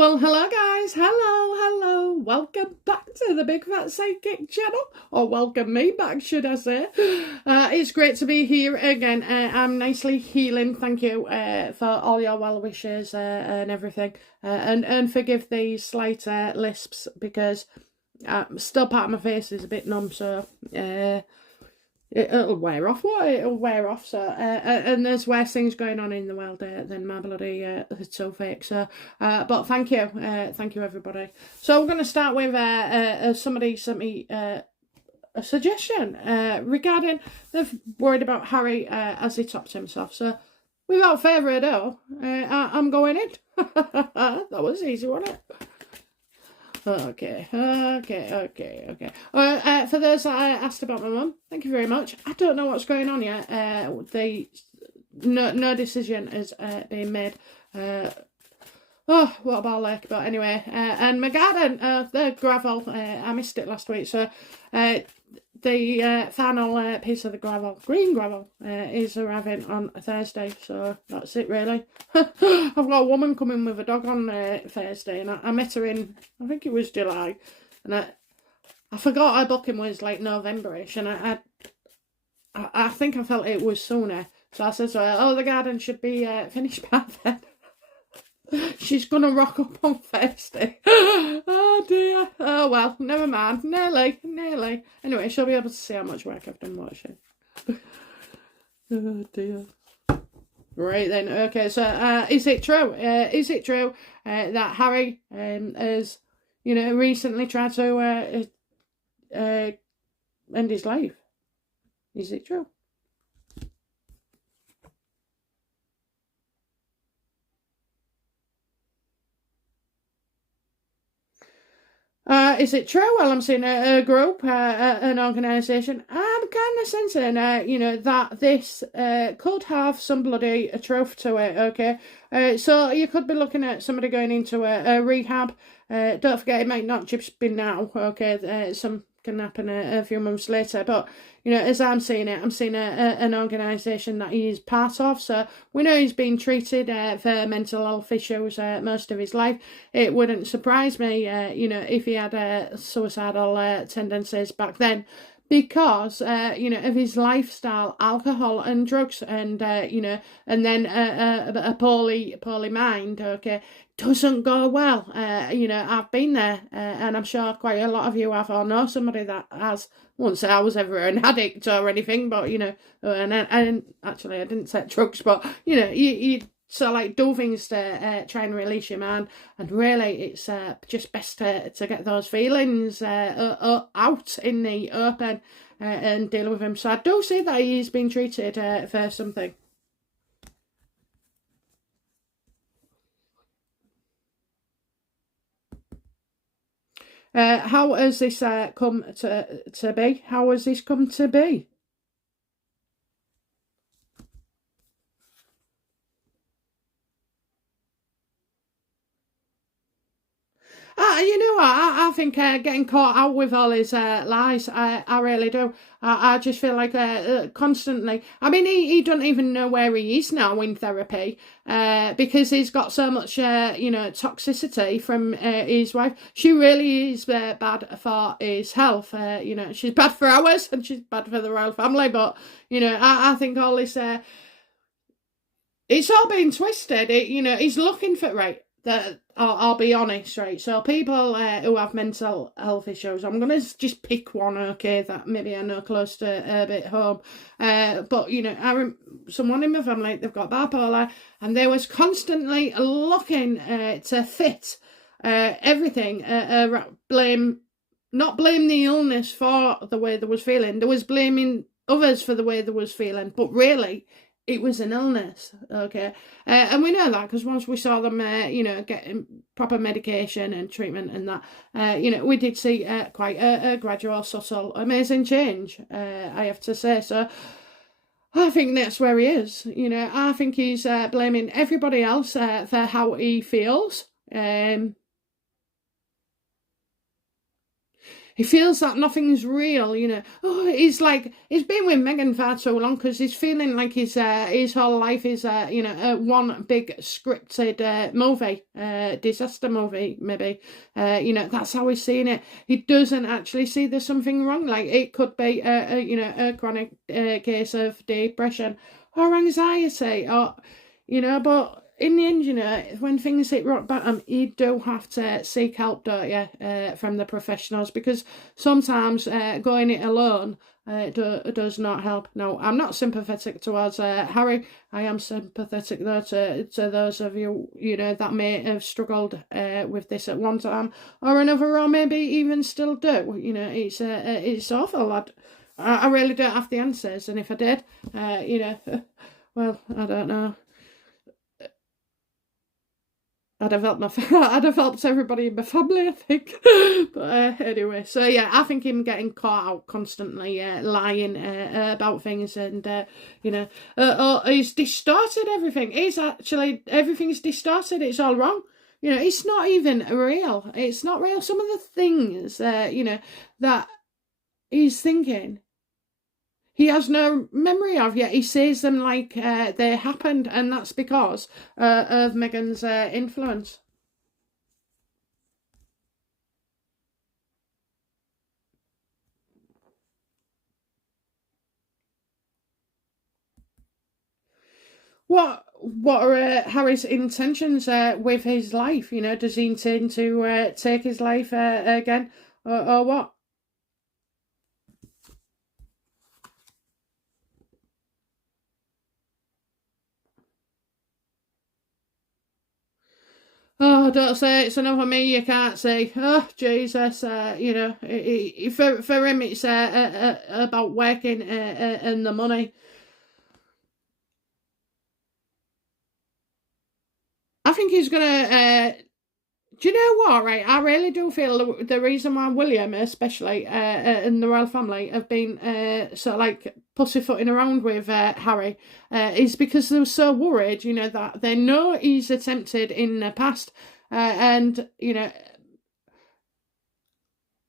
Well, hello guys, hello, welcome back to the Big Fat Psychic channel, or welcome me back, should I say. It's great to be here again. I'm nicely healing, thank you for all your well wishes and everything, and forgive these slight lisps, because still part of my face is a bit numb, so it'll wear off. It'll wear off. So, and there's worse things going on in the world than my bloody toothache. So, but thank you everybody. So we're going to start with somebody sent me a suggestion regarding they've worried about Harry as he topped himself. So, without further ado, I'm going in. That was easy, wasn't it? Okay. For those that I asked about my mum, thank you very much. I don't know what's going on yet. No decision is being made. What a ball ache. But anyway, and my garden, the gravel, I missed it last week. So the final piece of the gravel, green gravel, is arriving on Thursday. So that's it, really. I've got a woman coming with a dog on Thursday, and I met her in, I think it was July, and I forgot her booking was like November-ish, and I think I felt it was sooner. So I said to her, oh, the garden should be finished by then. She's going to rock up on Thursday. Oh dear. Oh well, never mind. Nearly. Anyway, she'll be able to see how much work I've done watching. Oh dear. Right then, okay, so is it true? That Harry has, recently tried to end his life? Is it true? Is it true? Well, I'm seeing a group, an organisation. I'm kind of sensing, that this could have some bloody truth to it, okay? So you could be looking at somebody going into a rehab. Don't forget, it might not just be now, okay? Some can happen a few months later, but as I'm seeing it, I'm seeing an organisation that he's part of. So we know he's been treated for mental health issues most of his life. It wouldn't surprise me, if he had suicidal tendencies back then, because of his lifestyle, alcohol and drugs, and and then a poorly mind, okay, doesn't go well. I've been there, and I'm sure quite a lot of you have, or know somebody that has. I won't say I was ever an addict or anything, but and I didn't take drugs, but you so like do things to try and release your mind, and really it's just best to get those feelings out in the open and deal with them. So I do see that he's been treated for something. How has this come to be? How has this come to be? You know what? I think getting caught out with all his lies, I really do. I just feel like constantly. I mean, he doesn't even know where he is now in therapy because he's got so much, toxicity from his wife. She really is bad for his health. She's bad for ours and she's bad for the royal family. But, I think all this, it's all been twisted. He's looking for, right. That I'll be honest, right? So people who have mental health issues, I'm gonna just pick one, okay? That maybe I know close to a bit home. But someone in my family, they've got bipolar, and they was constantly looking to fit everything. Not blame the illness for the way they was feeling. They was blaming others for the way they was feeling, but really, it was an illness, okay? And we know that because once we saw them, getting proper medication and treatment and that, we did see quite a gradual, subtle, amazing change, I have to say. So I think that's where he is. I think he's blaming everybody else for how he feels. he feels that nothing's real, you know. Oh, he's been with Meghan far too long because he's feeling like his whole life is, one big scripted movie, disaster movie, maybe. That's how he's seeing it. He doesn't actually see there's something wrong. Like, it could be, a chronic case of depression or anxiety, or, but in the end, when things hit rock bottom, you do have to seek help, don't you, from the professionals, because sometimes going it alone does not help. No, I'm not sympathetic towards Harry. I am sympathetic, though, to those of you, that may have struggled with this at one time or another, or maybe even still do. It's awful. I really don't have the answers, and if I did, well, I don't know. I'd have helped everybody in my family, I think. But anyway, so yeah, I think him getting caught out constantly lying about things, and he's distorted everything. Everything's distorted. It's all wrong. It's not even real. It's not real. Some of the things, that he's thinking, he has no memory of, yet he says them like they happened, and that's because of Meghan's influence. What are Harry's intentions with his life? Does he intend to take his life again, or what? Oh, don't say it's another me you can't see. Oh, Jesus. For him, it's about working and the money. I think he's going to... do you know what, right? I really do feel the reason why William, especially, and the royal family have been sort of like pussyfooting around with Harry is because they were so worried, that they know he's attempted in the past, and,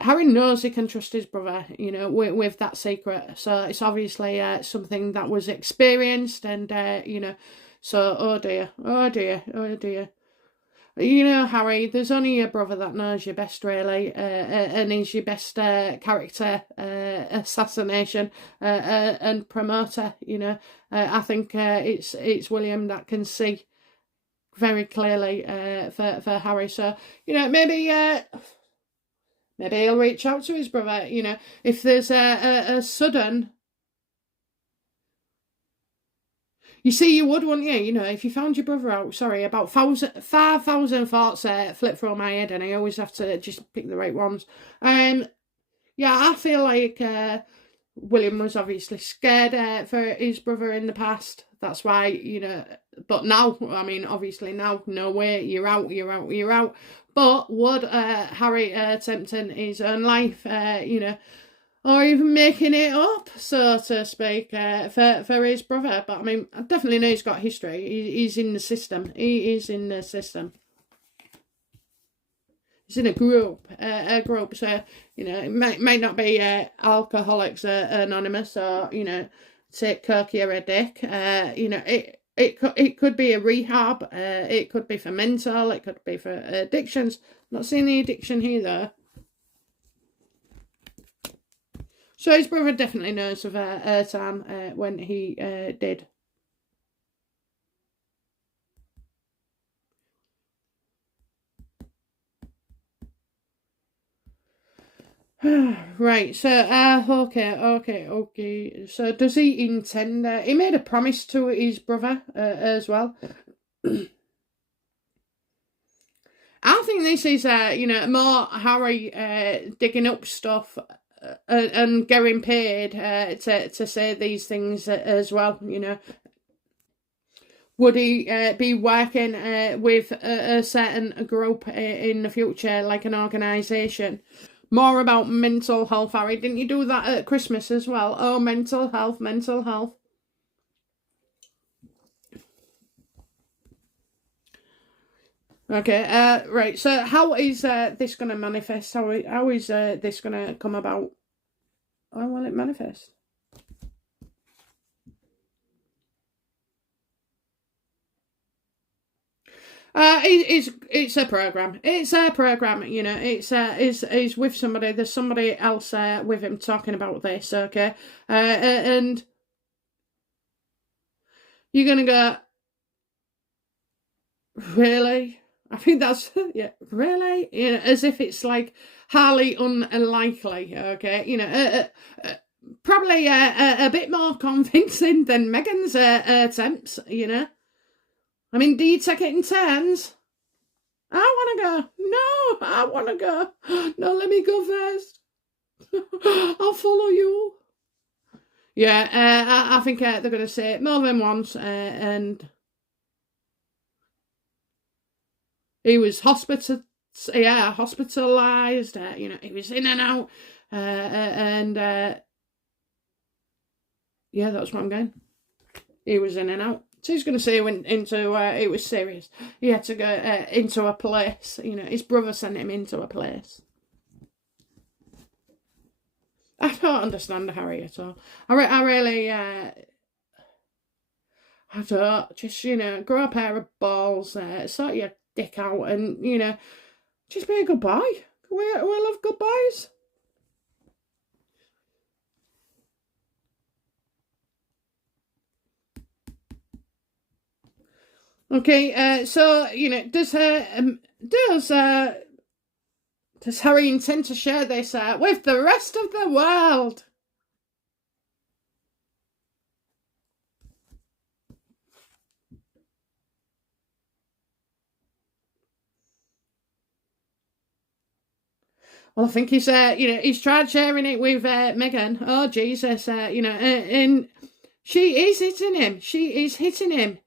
Harry knows he can trust his brother, with that secret. So it's obviously something that was experienced, and, so, oh dear, oh dear, oh dear. Harry, there's only your brother that knows you best, really, and is your best character assassination and promoter. I think it's William that can see very clearly for Harry. So maybe he'll reach out to his brother. If there's a sudden. You see, you would, wouldn't you? If you found your brother out, sorry, about 5,000 thoughts flip through my head, and I always have to just pick the right ones. Yeah, I feel like William was obviously scared for his brother in the past. That's why, but now, obviously now, no way, you're out. But would Harry attempting his own life, or even making it up, so to speak, for his brother? But I definitely know he's got history. He's in the system. He is in the system. He's in a group. So it might not be Alcoholics Anonymous, or take coke, you're a dick. It could be a rehab. It could be for mental. It could be for addictions. Not seeing the addiction here though. So his brother definitely knows of a time when he did. Right, so, okay. So does he intend... he made a promise to his brother as well. I think this is, more Harry digging up stuff and getting paid to say these things as well, Would he be working with a certain group in the future, like an organisation? More about mental health, Harry. Didn't you do that at Christmas as well? Oh, mental health. Okay, right, so how is this going to manifest? How is this going to come about? How will it manifest? It's a program. It's a program. You know, it's with somebody. There's somebody else with him talking about this. Okay, and you're gonna go, really? I think that's yeah, really. You know, as if it's like highly unlikely. Okay, you know, probably a bit more convincing than Meghan's attempts. You know, I mean, do you take it in turns? I want to go. No, I want to go. No, let me go first. I'll follow you. Yeah, I think they're going to say it more than once. And he was hospitalized. You know, he was in and out. And yeah, that's what I'm going. He was in and out. So he's going to say he went into, it was serious. He had to go into a place. You know, his brother sent him into a place. I don't understand Harry at all. I really, I don't. Just, you know, grow a pair of balls, sort your dick out and, you know, just be a good boy. We love good boys. Okay, so, you know, does Harry intend to share this with the rest of the world? Well, I think he's, you know, he's tried sharing it with Meghan. Oh, Jesus, you know, and she is hitting him. She is hitting him.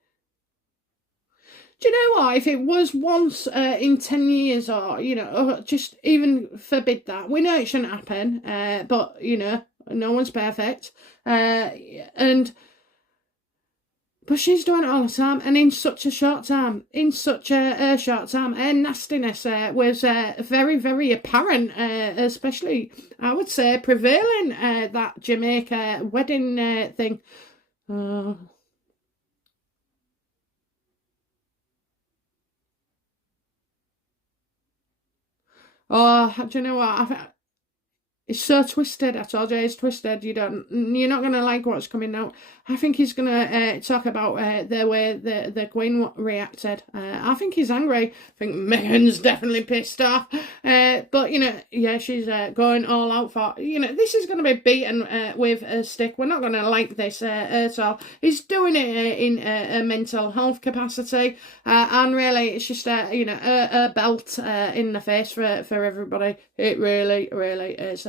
Do you know what? If it was once in 10 years or, you know, just even forbid that. We know it shouldn't happen, but, you know, no one's perfect. But she's doing it all the time, and in such a short time. In such a short time. Her nastiness was very, very apparent, especially, I would say, prevailing that Jamaica wedding thing. Oh, do you know what? It's so twisted. I told you it's twisted. You're not gonna like what's coming out. I think he's gonna talk about the way the Queen reacted. I think he's angry. I think Meghan's definitely pissed off. But you know, yeah, she's going all out for. You know, this is gonna be beaten with a stick. We're not gonna like this at all. He's doing it in a mental health capacity, and really, it's just you know a belt in the face for everybody. It really, really is.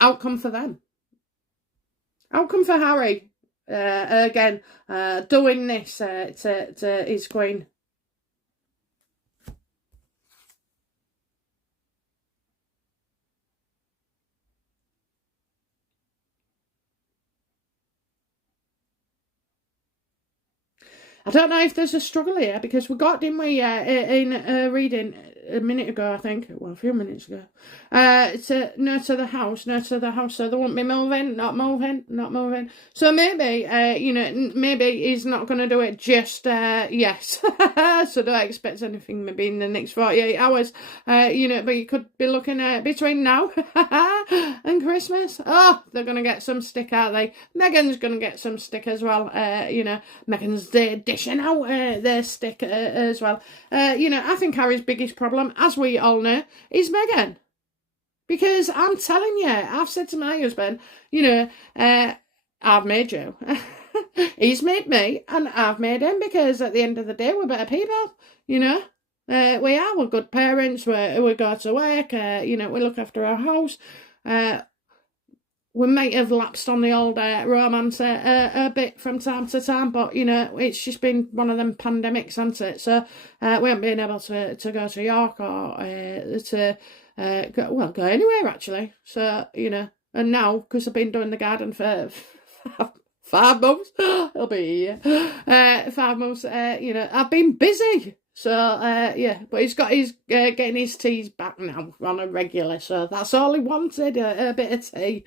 Outcome for them. Outcome for Harry. Again, doing this to his Queen. I don't know if there's a struggle here because we got, didn't we, in reading a minute ago, I think, well, a few minutes ago, no to the house, so they won't be moving, not moving. So maybe, you know, maybe he's not going to do it just yes. So don't expect anything maybe in the next 48 hours, you know, but you could be looking at between now and Christmas. Oh, they're going to get some stick, aren't they? Meghan's going to get some stick as well, you know, Meghan's dishing out their stick as well. You know, I think Harry's biggest problem, as we all know, is Meghan. Because I'm telling you, I've said to my husband, you know, I've made you. He's made me, and I've made him, because at the end of the day, we're better people, you know. We're good parents, we go to work, you know, we look after our house. We might have lapsed on the old romance a bit from time to time, but, you know, it's just been one of them pandemics, hasn't it? So we haven't been able to go to York or to go anywhere, actually. So, you know, and now, because I've been doing the garden for 5 months. He'll be here. 5 months. I've been busy. So, yeah, but he's getting his teas back now on a regular, so that's all he wanted, a bit of tea.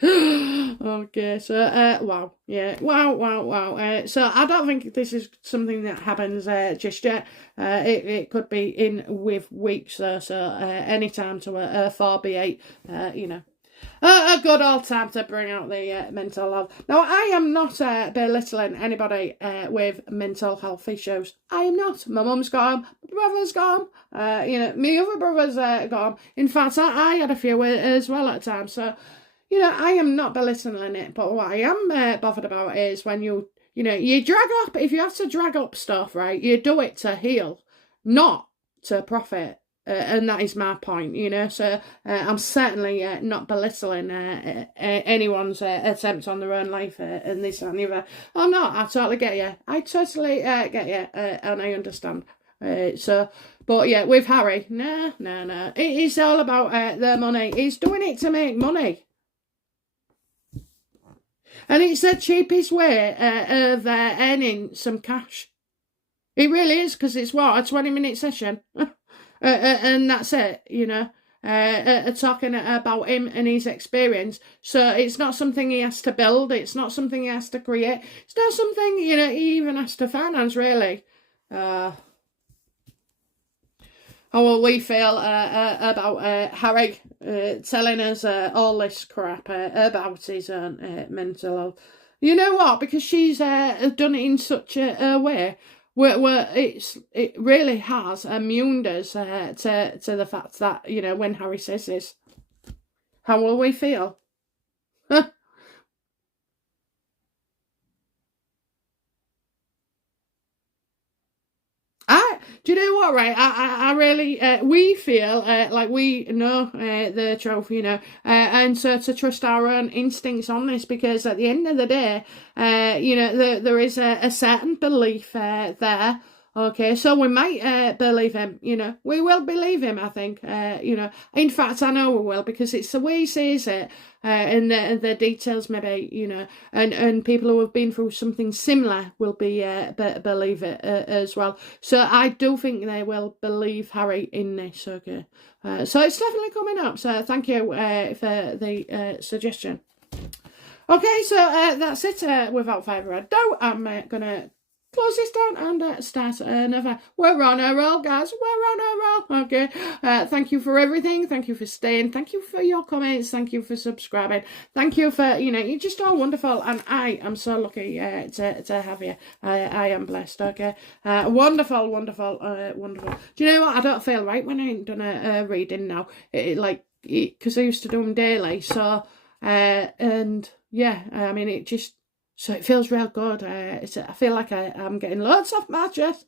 Okay, so, wow, yeah, wow. So I don't think this is something that happens just yet. It could be in with weeks, so any time to a 4B8, a good old time to bring out the mental health. Now, I am not belittling anybody with mental health issues. I am not. My mum's got them. My brother's got them. My other brother's got them. In fact, I had a few as well at the time. So, I am not belittling it. But what I am bothered about is when you drag up, if you have to drag up stuff, right, you do it to heal, not to profit. And that is my point, so I'm certainly not belittling anyone's attempt on their own life and this and the other. I'm not. I totally get you. I totally get you, and I understand. But yeah, with Harry, no. It's all about the money. He's doing it to make money. And it's the cheapest way of earning some cash. It really is, because it's what, a 20-minute session? And that's it, talking about him and his experience. So it's not something he has to build. It's not something he has to create. It's not something, he even has to finance, really. How will we feel about Harry telling us all this crap about his own mental health? You know what? Because she's done it in such a way where it really has immuned us to the fact that, when Harry says this, how will we feel? Do you know what, right? I really, we feel like we know the truth, and so to trust our own instincts on this, because at the end of the day, there is a certain belief there. Okay, so we might believe him, we will believe him, I think, in fact, I know we will, because it's the way he says it, and the details maybe, and people who have been through something similar will believe it as well. So I do think they will believe Harry in this, okay. So it's definitely coming up, so thank you for the suggestion. Okay, so that's it. Without further ado, I'm going to close this down and start another. We're on a roll, guys. We're on a roll. Okay. Thank you for everything. Thank you for staying. Thank you for your comments. Thank you for subscribing. Thank you for, you're just all wonderful. And I am so lucky to have you. I am blessed. Okay. Wonderful. Do you know what? I don't feel right when I ain't done a reading now. Because I used to do them daily. So, and yeah, I mean, so it feels real good. I feel like I'm getting loads off my chest.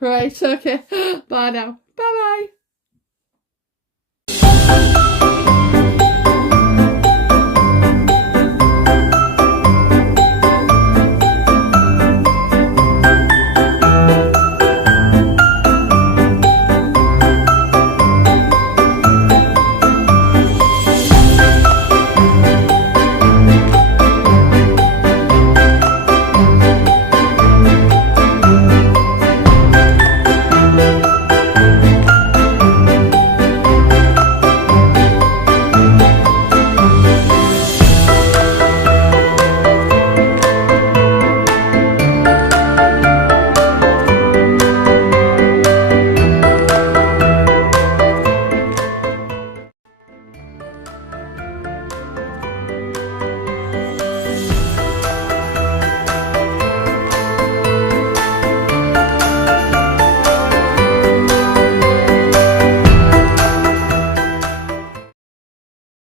Right, okay. Bye now. Bye-bye.